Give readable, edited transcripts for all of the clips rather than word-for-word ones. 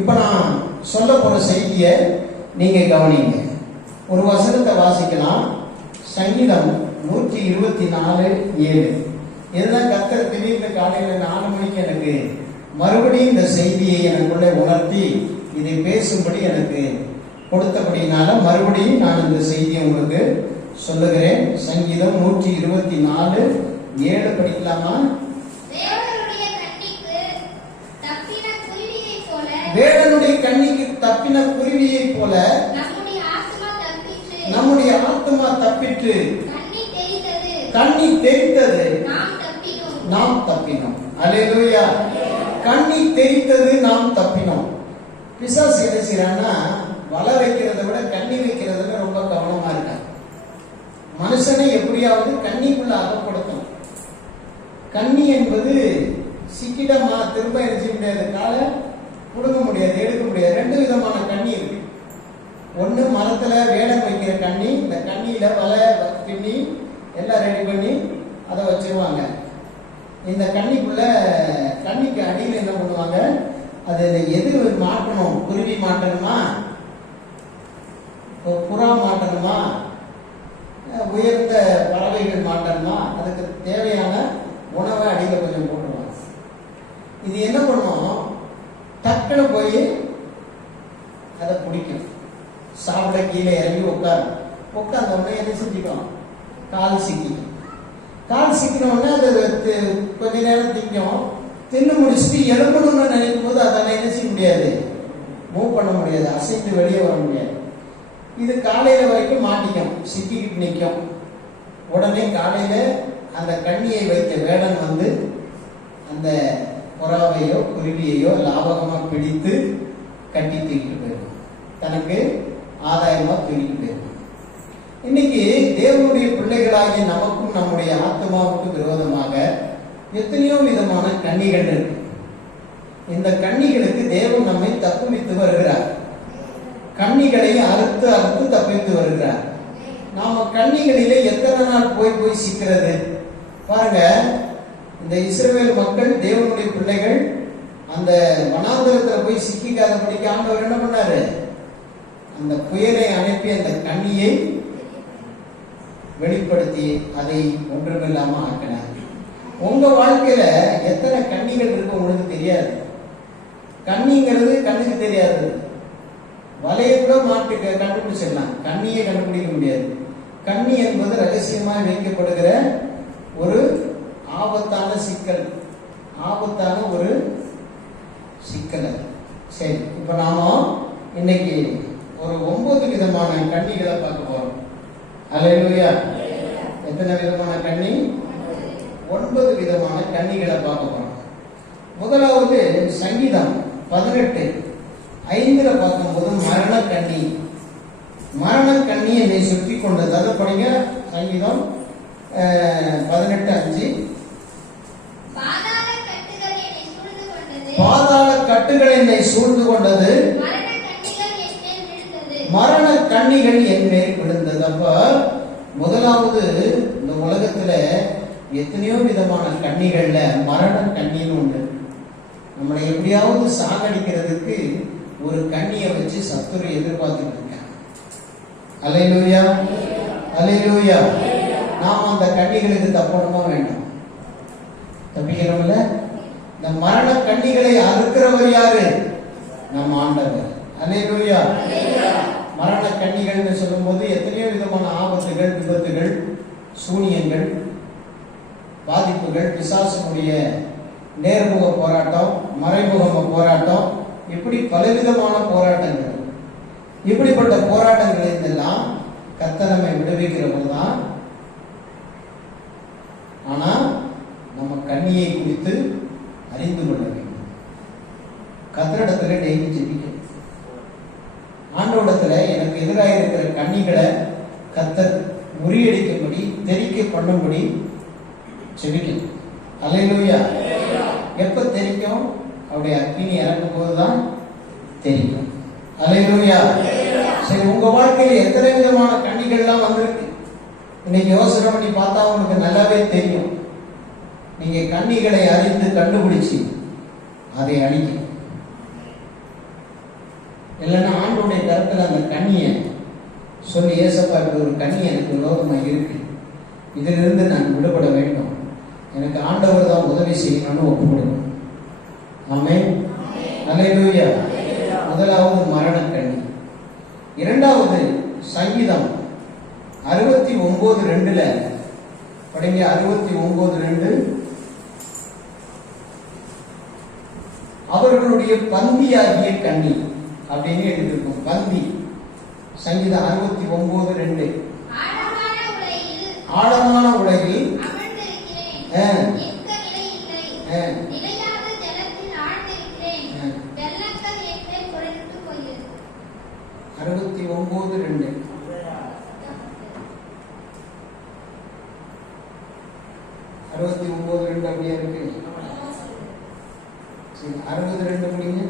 இப்ப நான் சொல்ல போற செய்தியை நீங்க கவனிங்க. ஒரு வசனத்தை வாசிக்கலாம். சங்கீதம் 124:7. இதுதான் கர்த்தர் திடீர்னு காலையில 4 மணிக்கு எனக்கு மறுபடியும் இந்த செய்தியை எனக்குள்ளே உணர்த்தி இதை பேசும்படி எனக்கு கொடுத்தபடினால மறுபடியும் நான் இந்த செய்தியை உங்களுக்கு சொல்லுகிறேன். சங்கீதம் 124:7 படிக்கலாமா? வேடனுடைய கண்ணிக்கு தப்பின குருவியை போல நம்முடைய ஆத்துமா தப்பிற்று, கண்ணி தெரித்தது, நாம் தப்பினோம். அல்லேலூயா. கண்ணி தெரித்தது, நாம் தப்பினோம். பிசாசு என்ன செய்யறான்னா, வலை வைக்கிறத விட கண்ணி வைக்கிறதுல ரொம்ப கவனமா இருக்காங்க. மனுஷனை எப்படியாவது கண்ணிக்குள்ள அகப்படுத்தும். கண்ணி என்பது சிக்கிடமா திரும்ப எரிஞ்ச முடியாது, காலை கொடுக்க முடியாது, எடுக்க முடியாது. 2 விதமான கண்ணி இருக்கு. ஒண்ணு மரத்துல வேடம் வைக்கிற கண்ணி. இந்த கண்ணியில வலை பின்னி எல்லாம் ரெடி பண்ணி அதை வச்சிருவாங்க. இந்த கண்ணிக்குள்ள கண்ணிக்கு அடியில் என்ன பண்ணுவாங்க, அது எது மாட்டணும், குருவி மாட்டணுமா, புறா மாட்டணுமா, உயர்ந்த பறவைகள் மாட்டணுமா, அதுக்கு தேவையான உணவை அடியில் கொஞ்சம் போட்டுருவாங்க. இது என்ன பண்ணும், டக்குன்னு போய் அதை பிடிக்கும். சாப்பிட கீழே இறங்கி உட்கார்ந்த உடனே என்ன செஞ்சுக்கும், கால் சிக்கிக்கும். கால் சிக்கின உடனே அது கொஞ்ச நேரம் திங்கும். தின்னு முடிச்சுட்டு எலும்பணும்னு நினைக்கும் போது அதெல்லாம் என்ன செய்ய முடியாது, மூவ் பண்ண முடியாது, அசைந்து வெளியே வர முடியாது. இது காலையில வரைக்கும் மாட்டிக்கும், சிக்கிக்கிட்டு நிற்கும். உடனே காலையில அந்த கண்ணியை வைத்த வேடன் வந்து அந்த புறாவையோ குருவியையோ லாபகமா பிடித்து கட்டி தூக்கிட்டு போயிடும், தனக்கு ஆதாயமா தூக்கிட்டு போயிடும். இன்னைக்கு தேவனுடைய பிள்ளைகளாகி நமக்கும் நம்முடைய ஆத்மாவுக்கு விரோதமாக எத்தனையோ விதமான கண்ணிகள் இருக்கு. இந்த கண்ணிகளுக்கு தேவன் நம்மை தப்புவித்து வருகிறார். கண்ணிகளை அறுத்து அறுத்து தப்பித்து வருகிறார். நாம கண்ணிகளிலே எத்தனை நாள் போய் சிக்கிறது பாருங்க. இந்த இஸ்ரவேல் மக்கள் தேவனுடைய பிள்ளைகள் அந்த வனாந்தரத்துல போய் சிக்கிக்காதபடிக்கு ஆண்டவர் என்ன பண்ணாரு, அந்த புயலை அனுப்பி அந்த கண்ணியை வெளிப்படுத்தி அதை ஒன்றுமில்லாம ஆக்கினார். உங்க வாழ்க்கையில எத்தனை கண்ணிகள் இருக்கு உங்களுக்கு தெரியாது. கண்ணிங்கிறது கண்ணுக்கு தெரியாது. வலையை கூட மாட்டு கண்டுபிடிச்சிடலாம், கண்ணியை கண்டுபிடிக்க முடியாது. கண்ணி என்பது ரகசியமாக வைக்கப்படுகிற ஒரு ஆபத்தான சிக்கல், ஆபத்தான ஒரு சிக்கல். சரி, இப்ப நாம இன்னைக்கு ஒரு 9 விதமான கண்ணிகளை பார்க்க போறோம். அல்லேலூயா. எத்தனை விதமான கண்ணி? 9 விதமான கண்ணிகளை பார்க்க போறோம். முதலாவது சங்கீதம் 18:5 பார்க்கும்போது மரண கண்ணி. மரண கண்ணி என்னை சுற்றி கொண்டது. அதை படிங்க. சங்கீதம் 18:5. பாதாள கட்டுகள் என்னை சூழ்ந்து கொண்டது, மரண கண்ணிகள் என் மேல் விழுந்தது. அப்ப முதலாவது இந்த உலகத்துல எத்தனையோ விதமான கண்ணிகள்ல மரண கண்ணின்னு உண்டு. நம்மளை எப்படியாவது சாகடிக்கிறதுக்கு ஒரு கண்ணியை வச்சு சத்துரு எதிர்பார்த்துட்டு இருக்காங்க. அல்லேலூயா, அல்லேலூயா. நாம அந்த கண்ணிகளுக்கு தப்பணுமா வேண்டாம்? தப்பிக்கிறோம்ல. இந்த மரண கண்ணிகளை அறுக்கிறவர் யாரு? நம்ம ஆண்டவர். அல்லேலூயா. மரண கண்ணிகள் சொல்லும் போது எத்தனையோ விதமான ஆபத்துகள், விபத்துகள், சூனியங்கள், பாதிப்புகள், பிசாசுடைய நேர்முக போராட்டம், மறைமுக போராட்டம், இப்படி பலவிதமான போராட்டங்கள். இப்படிப்பட்ட போராட்டங்கள் இதெல்லாம் கர்த்தர் நம்மை விடுவிக்கிற போதுதான். ஆனா நம்ம கண்ணியை குறித்து அறிந்து கொள்ள வேண்டும். கர்த்தரிடத்துல டெய்லி ஜெபிக்கணும். ஆண்டவரிடத்துல எனக்கு எதிராக இருக்கிற கண்ணிகளை கர்த்தர் முறியடிக்கும்படி, தெரிக்க பண்ணும்படி ஜெபிக்கணும். அல்லேலூயா. எப்ப தெரிக்கும்? அவருடைய அக்கினி இறக்கும் போதுதான் தெரிக்கும். அல்லேலூயா. சரி, உங்க வாழ்க்கையில எத்தனை விதமான கண்ணிகள்லாம் வந்திருக்கு இன்னைக்கு யோசனை பண்ணி பார்த்தா உங்களுக்கு நல்லாவே தெரியும். நீங்க கண்ணிகளை அறிந்து கண்டுபிடிச்சு அதை அழிக்கணும். இல்லைன்னா ஆண்டோடைய கருத்துல அந்த கண்ணியை சொல்லி, ஏசப்பா இப்படி ஒரு கண்ணி எனக்கு விரோதமாக இருக்கு, இதிலிருந்து நான் விடுபட வேண்டும், எனக்கு ஆண்டவர் தான் உதவி செய்யணும்னு ஒப்புக்கொடுக்கணும். ஆமென். அல்லேலூயா. முதலாவது மரண கண்ணி. இரண்டாவது சங்கீதம் 69:2 படிங்க. 69:2 அவர்களுடைய பந்தியாகிய கண்ணி அப்படின்னு எடுத்திருக்கும். பந்தி. சங்கீதம் 69:2 ஆழமான உலகில் அப்படியே இருக்கு. 62 முடியுங்க.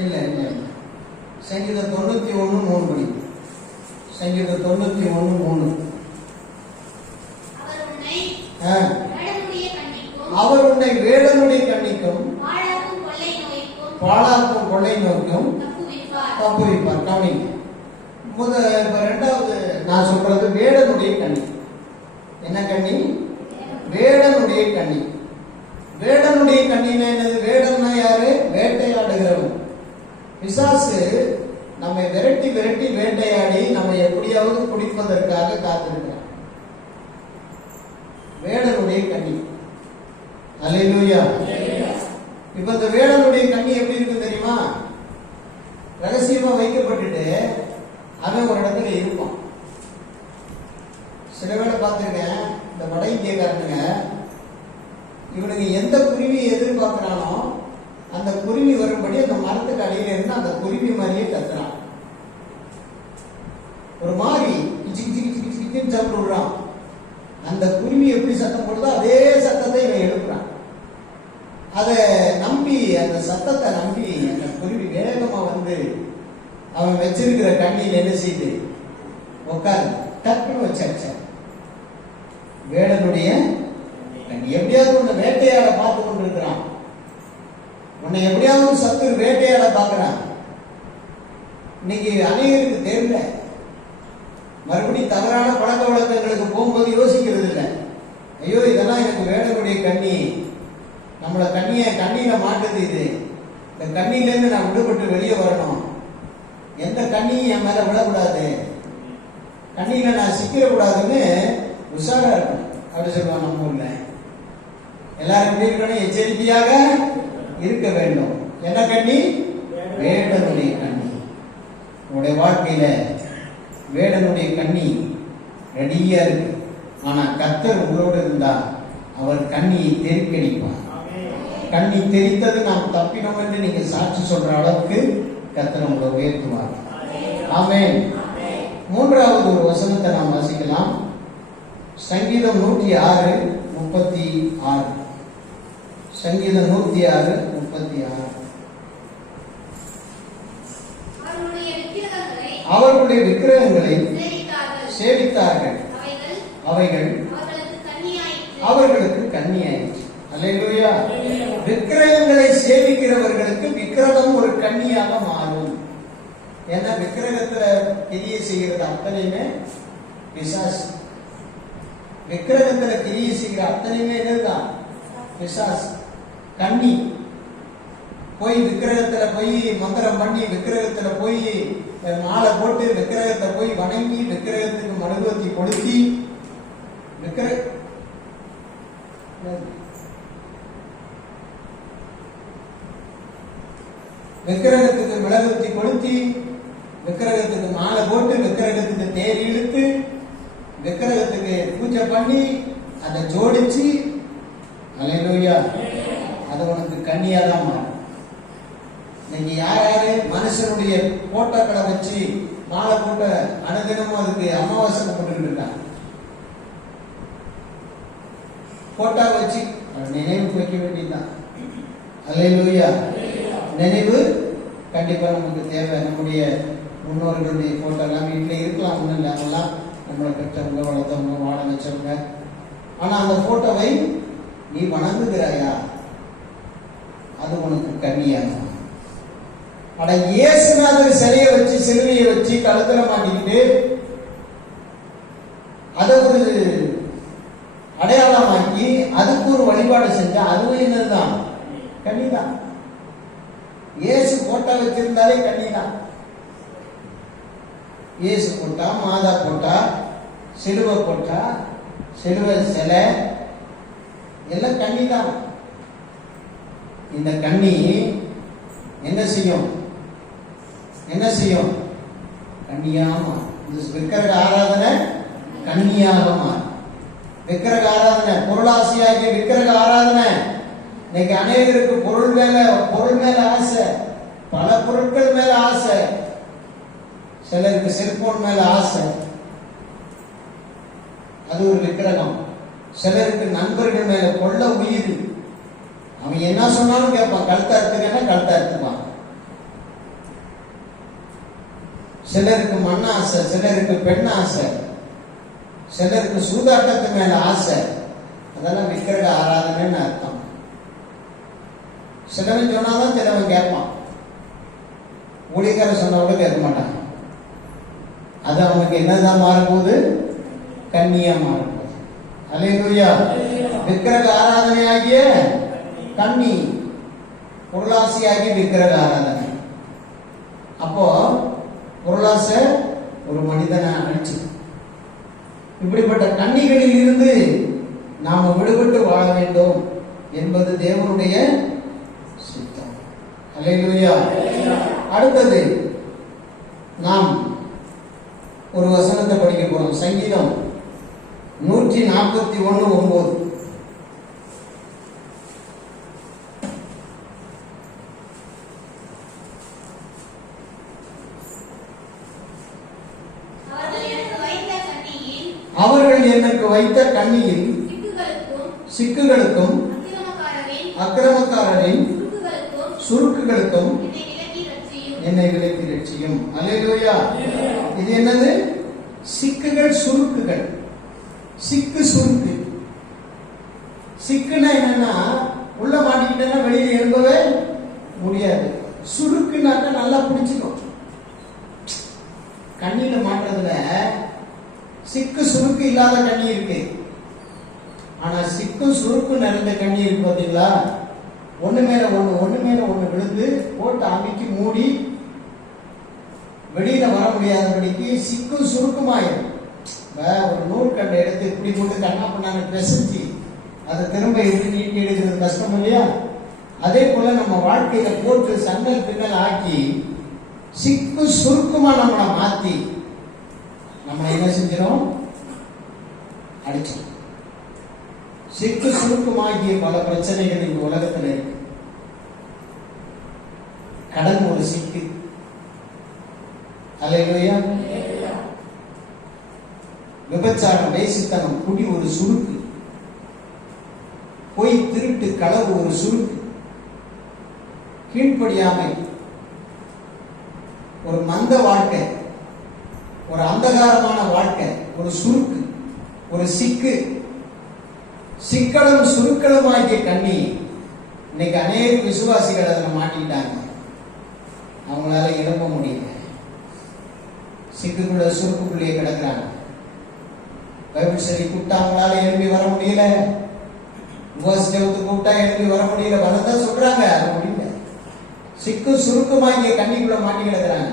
இல்ல சங்கீதம் 91:3 படி. சங்கீதம் 91:3 அவர் உன்னை வேடனுடைய கண்ணிக்கும் பாழாக்கும் கொள்ளை நோக்கும் தப்புவிப்பார். கவனிங்க. இரண்டாவது நான் சொல்றது வேடனுடைய கண்ணி. என்ன கண்ணி? வேடனுடைய கண்ணி. வேடனுடைய கண்ணினா என்னது? வேடன்னா யாரு? வேட்டையாடுகிறவன். பிசாசு நம்மை விரட்டி விரட்டி வேட்டையாடி நம்ம எப்படியாவது குடிப்பதற்காக காத்திருக்கிறான். வேடனுடைய கண்ணி. அல்லேலூயா. இப்ப இந்த வேடனுடைய கண்ணி எப்படி இருக்கு தெரியுமா? ரகசியமா வைக்கப்பட்டுட்டு அவன் ஒரு இடத்துல இருப்பான். சில வேளை பார்த்துருக்கேன், இந்த வட இந்தியக்காரனுங்க இவனுங்க எந்த குருவியை எதிர்பார்க்கிறானோ அந்த குருவி வரும்படி அந்த மரத்துக்கு அடியில இருந்து அந்த குருவி மாதிரியே கத்துறான். ஒரு மாதிரி சத்தம் விடுறான். அந்த குருவி எப்படி சத்தம் போடுதோ அதே சத்தத்தை இவன் எழுப்புறான். அதை நம்பி, அந்த சத்தத்தை நம்பி அந்த குருவி வேகமா வந்து அவன் வச்சிருக்கிற கண்ணியில் என்ன செய்து உட்காரு டக்குன்னு வச்சாச்ச. வேடனுடைய எப்படியாவது உன்னை வேட்டையாட பார்த்து கொண்டிருக்கிறான். உன்னை எப்படியாவது சத்து வேட்டையாட பார்க்கிறான். இன்னைக்கு அநேகருக்கு தெரியல, மறுபடியும் தவறான பழக்க வழக்கங்களுக்கு போகும்போது யோசிக்கிறது இல்லை. ஐயோ இதெல்லாம் எனக்கு வேடனுடைய கண்ணி, நம்மளை கண்ணியில மாட்டுது, இது இந்த கண்ணியிலேருந்து நான் விடுபட்டு வெளியே வரணும், எந்த கண்ணியும் என் மேல விடக்கூடாது, கண்ணியில நான் சிக்கிடக்கூடாதுன்னு உஷாரா இருக்கணும் அப்படி சொல்லுவாங்க நம்ம ஊர்ல. எல்லாரும் எப்படி இருக்கணும்? எச்சரிக்கையாக இருக்க வேண்டும். என்ன கண்ணி? வேடனுடைய கண்ணி. உங்களுடைய வாழ்க்கையில வேடனுடைய கண்ணி ரெடியா இருக்கு. ஆனா கர்த்தர் உங்களோடு இருந்தா அவர் கண்ணியை தெரிக்கடிப்பார். கண்ணி தெரித்தது நாம் தப்பினோம் என்று நீங்க சாட்சி சொல்ற அளவுக்கு கர்த்தர் உங்களை உயர்த்துவார். ஆமென். மூன்றாவது ஒரு வசனத்தை நாம் வாசிக்கலாம். சங்கீதம் 106:36. சங்கீதம் 106:36. அவர்களுடைய விக்கிரகங்களை சேவித்தார்கள், அவைகள் அவர்களுக்கு கன்னியாயிற்று. அல்லேலூயா. விக்கிரகங்களை சேவிக்கிறவர்களுக்கு விக்கிரகம் ஒரு கன்னியாக மாறும். ஏன்னா விக்கிரகத்துல கிரியை செய்கிறது அத்தனையுமே பிசாசு. விக்கிரகத்துல கிரியை செய்கிற அத்தனையுமே என்னதுதான்? பிசாசு. கன்னி போய் விக்கிரகத்துல போய் மந்திரம் பண்ணி, விக்கிரகத்துல போய் மாலை போட்டு, விக்கிரகத்தை போய் வணங்கி, விக்கிரகத்துக்கு மனுபவத்தை கொளுத்தி, விக்கிரகத்துக்கு மிளகுத்தி கொளுத்தி, விக்கிரகத்துக்கு மாலை போட்டு, விக்கிரகத்துக்கு தேர் இழுத்து, விக்கிரகத்துக்கு பூஜை பண்ணி, அதை ஜோடிச்சு, அல்லேலூயா, அது உனக்கு கன்னியா தான் மாறும். இன்னைக்கு யாரு மனுஷனுடைய போட்டோக்களை வச்சு மாலை போட்ட அனுதினமும் அதுக்கு அமாவாசை போட்டு இருக்காங்க. போட்டோ வச்சு நினைவு வைக்க வேண்டியதுதான். அல்லேலூயா. நினைவு கண்டிப்பா நமக்கு தேவை. நம்முடைய முன்னோர்களுடைய போட்டோ எல்லாம் வீட்டில் இருக்கலாம், ஒன்றும் இல்லை. அவங்கெல்லாம் நம்மளை பெற்றவங்க, வளர்த்தவங்க, வாழ வச்சவங்க. ஆனா அந்த போட்டோவை நீ வணங்குகிறாயா? அது உனக்கு கண்ணியாக. அட இயேசுநாதர் சிலையை வச்சு, சிலுவையை வச்சு கழுத்துல மாட்டிக்கிட்டு அதை ஒரு அடையாளமாக்கி அதுக்கு ஒரு வழிபாடு செஞ்சா அதுவும் என்னதுதான்? கண்ணிதான். இயேசு போட்டா வச்சிருந்தாலே கண்ணிதான். இயேசு போட்டா, மாதா போட்டா, சிலுவை போட்டா, சிலுவை சிலை எல்லாம் கண்ணிதான். இந்த கண்ணி என்ன செய்யும்? என்ன செய்யும்? கண்ணியாமா. விக்கிரக ஆராதனை கண்ணியாகமா. விக்கிரக ஆராதனை, பொருளாசையாகிய விக்கிரக ஆராதனை. இன்னைக்கு அநேகருக்கு பொருள் மேல ஆசை, பல பொருட்கள் மேல ஆசை. சிலருக்கு செல்போன் மேல ஆசை, அது ஒரு விக்கிரகம். சிலருக்கு நண்பர்கள் மேல கொள்ள உயிர், அவன் என்ன சொன்னாலும் கேட்பான். கழுத்தா எடுத்துக்கன்னா கழுத்தா எடுத்துப்பான். சிலருக்கு மண் ஆசை, சிலருக்கு பெண் ஆசை, சிலருக்கு சூதாட்டத்து மேல ஆசை. அதெல்லாம் விக்கிரக ஆராதனைன்னு அர்த்தம். சிலவன் சொன்னாதான் சிலவன் கேட்பான். ஊழியக்கார சொன்ன கூட கேட்க மாட்டாங்க. அது அவனுக்கு என்னதான் மாறும்போது? கண்ணியா மாறும்போது. அல்லேலூயா. விக்கிரக ஆராதனை ஆகிய கண்ணி, பொருளாசையாகிய விக்கிரக ஆராதனை. அப்போ பொருளாசை ஒரு மனிதனை அழிச்சு. இப்படிப்பட்ட கண்ணிகளில் இருந்து நாம விடுபட்டு வாழ வேண்டும் என்பது தேவனுடைய சித்தம். அல்லேலூயா. அடுத்தது நாம் ஒரு வசனத்தை படிக்க போறோம். சங்கீதம் 141:9. அவர்கள் எனக்கு வைத்த கண்ணியில் சிக்குகளுக்கும் அக்கிரமக்காரரின் சுருக்குகளுக்கும் என்னை விலக்கி ரட்சியும். அல்லேலூயா. இது என்னது? சிக்குகள், சுருக்குகள். சிக்கு, சுருக்கு. சிக்குன்னா என்னன்னா, உள்ள மாட்டிக்கிட்டேன்னா வெளியில எழும்பவே முடியாது. சுருக்குனாக்கா நல்லா பிடிச்சிக்கும். கண்ணில மாட்டுறதுல சிக்கு சுருக்கு இல்லாத கண்ணி இருக்கு. ஆனா சிக்கு சுருக்கு நிறைந்த கண்ணி இருக்கு பாத்தீங்களா? ஒண்ணு மேல ஒண்ணு விழுந்து போட்டு அமைக்கி மூடி வெளியில வர முடியாதபடிக்கு சிக்கு சுருக்குமாயிரும். ஒரு நூற்கண்டை எடுத்து இப்படி போட்டு கண்ணா பண்ணாங்க பெசஞ்சி அதை திரும்ப எப்படி நீட்டி எடுக்கிறது கஷ்டம் இல்லையா? அதே போல நம்ம வாழ்க்கையில போட்டு சன்னல் பின்னல் ஆக்கி சிக்கு சுருக்குமா நம்மளை மாத்தி நம்ம என்ன செஞ்சிடும்? அடிச்சோம். சிக்கு சுருக்குமாகிய பல பிரச்சனைகள் இந்த உலகத்தில் இருக்கு. கடன் ஒரு சிக்கு. அல்லேலூயா. விபச்சாரம், வேசித்தனம், குடி ஒரு சுருக்கு. பொய், திருட்டு, களவு ஒரு சுருக்கு. கீழ்ப்படியாமை, ஒரு மந்த வாழ்க்கை, ஒரு அந்தகாரமான வாழ்க்கை, ஒரு சுருக்கு, ஒரு சிக்கு. சிக்கலும் சுருக்களும் ஆகிய கண்ணி. இன்னைக்கு அநேக விசுவாசிகள் அதில் மாட்டிக்கிட்டாங்க. அவங்களால எழும்ப முடியல. சிக்குக்குள்ள சுருக்குக்குள்ளேயே கிடக்குறாங்க. பைபிள் ஸ்டடி கூப்பிட்டா அவங்களால எழுப்பி வர முடியல. உபவாச ஜெபத்துக்கு கூப்பிட்டா எழுப்பி வர முடியல. வரதான் சொல்றாங்க, அது முடியல. சிக்கு சுருக்கமாகிய கண்ணிக்குள்ள மாட்டி கிடக்குறாங்க.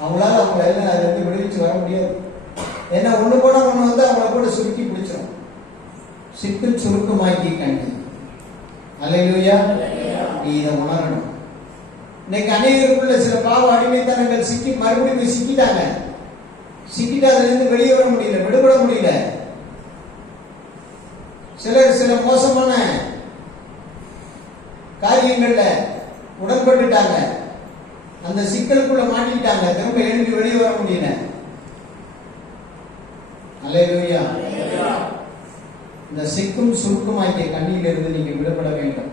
அவங்களால அவங்கள எல்லாம் அதுல இருந்து விடுவிச்சு வர முடியாது. ஏன்னா ஒண்ணு போனா ஒண்ணு வந்து அவங்கள கூட சுருக்கி பிடிச்சிடும். சிக்கு சுருக்கமாகிய கண்ணி. அல்லேலூயா. நீ இதை உணரணும். இன்னைக்கு அநேகருக்குள்ள சில பாவ அடிமைத்தனங்கள் சிக்கி மறுபடியும் சிக்கிட்டாங்க. சிக்கிட்டு அதுல இருந்து வெளியே வர முடியல, விடுபட முடியல. சிலர் சில மோசமான காரியங்கள்ல உடன்பட்டுட்டாங்க. அந்த சிக்கலுக்குள்ள மாட்டிக்கிட்டாங்க. திரும்ப எழுந்து வெளியே வர முடியல. அல்லேலூயா. இந்த சிக்கும் சுருக்கும் ஆகிய கண்ணியிலிருந்து நீங்க விடுபட வேண்டும்.